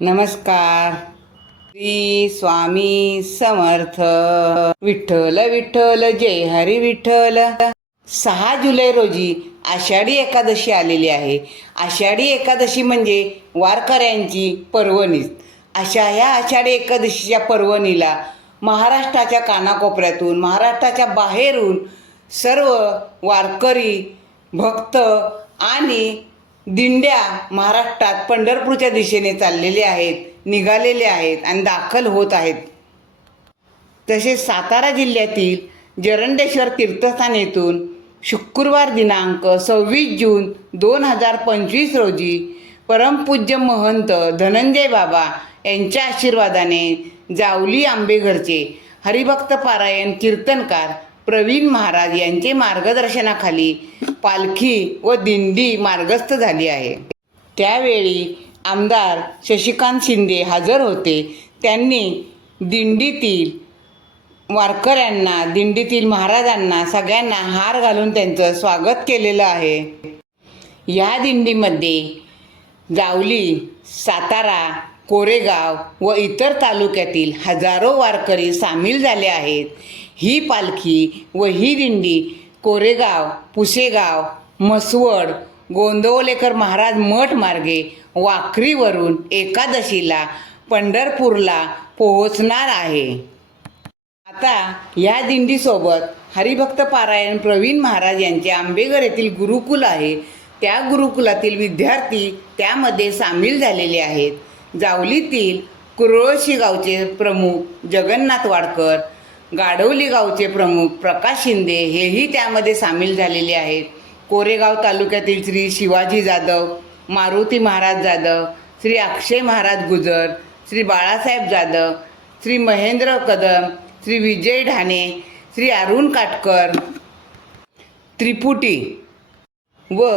नमस्कार. श्री स्वामी समर्थ. विठ्ठल विठ्ठल जय हरी विठ्ठल. सहा जुलै रोजी आषाढी एकादशी आलेली आहे. आषाढी एकादशी म्हणजे वारकऱ्यांची पर्वणी अशा ह्या आषाढी एकादशीच्या पर्वणीला महाराष्ट्राच्या कानाकोपऱ्यातून महाराष्ट्राच्या बाहेरून सर्व वारकरी भक्त आणि दिंड्या महाराष्ट्रात पंढरपूरच्या दिशेने चाललेले आहेत निघालेले आहेत आणि दाखल होत आहेत. तसेच सातारा जिल्ह्यातील जरंडेश्वर तीर्थस्थान येथून शुक्रवार दिनांक सव्वीस जून दोन हजार पंचवीस रोजी परमपूज्य महंत धनंजय बाबा यांच्या आशीर्वादाने जावली आंबेघरचे हरिभक्त पारायण कीर्तनकार प्रवीण महाराज यांचे मार्गदर्शनाखाली पालखी व दिंडी मार्गस्थ झाली आहे. त्यावेळी आमदार शशिकांत शिंदे हजर होते. त्यांनी दिंडीतील वारकऱ्यांना दिंडीतील महाराजांना सगळ्यांना हार घालून त्यांचं स्वागत केलेलं आहे. या दिंडीमध्ये जावली सातारा कोरेगाव व इतर तालुक्यातील हजारो वारकरी सामील झाले आहेत. ही पालखी व ही दिंडी कोरेगाव पुसेगाव म्हसवड गोंदवलेकर महाराज मठ मार्गे वाखरीवरून एकादशीला पंढरपूरला पोहोचणार आहे. आता या दिंडीसोबत हरिभक्त पारायण प्रवीण महाराज यांचे आंबेघर येथील गुरुकुल आहे. त्या गुरुकुलातील विद्यार्थी त्यामध्ये सामील झालेले आहेत. जावलीतील कुरळशी गावचे प्रमुख जगन्नाथ वाडकर गाढवली गावचे प्रमुख प्रकाश शिंदे हेही त्यामध्ये सामील झालेले आहेत. कोरेगाव तालुक्यातील श्री शिवाजी जाधव मारुती महाराज जाधव श्री अक्षय महाराज गुजर श्री बाळासाहेब जाधव श्री महेंद्र कदम श्री विजय ढाणे श्री अरुण काटकर त्रिपुटी व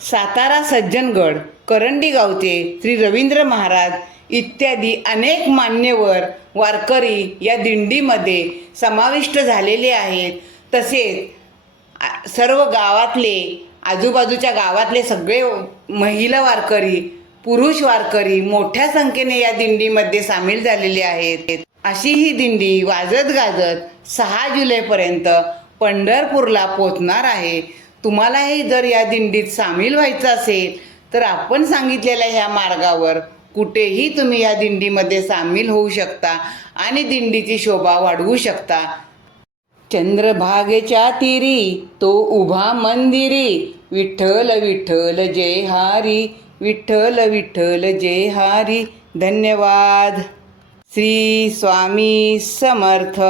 सातारा सज्जनगड करंडी गावचे श्री रवींद्र महाराज इत्यादी अनेक मान्यवर वारकरी या दिंडीमध्ये समाविष्ट झालेले आहेत. तसेच सर्व गावातले आजूबाजूच्या गावातले सगळे महिला वारकरी पुरुष वारकरी मोठ्या संख्येने या दिंडीमध्ये सामील झालेले आहेत. अशी ही दिंडी वाजत गाजत सहा जुलैपर्यंत पंढरपूरला पोचणार आहे. तुम्हालाही जर या दिंडीत सामील व्हायचं असेल तर आपण सांगितलेल्या ह्या मार्गावर कुठेही तुम्ही या दिंडीमध्ये सामील होऊ शकता आणि दिंडीची शोभा वाढवू शकता. चंद्रभागेच्या तीरी तो उभा मंदिरी. विठ्ठल विठ्ठल जय हारी. विठ्ठल विठ्ठल जय हारी. धन्यवाद. श्री स्वामी समर्थ.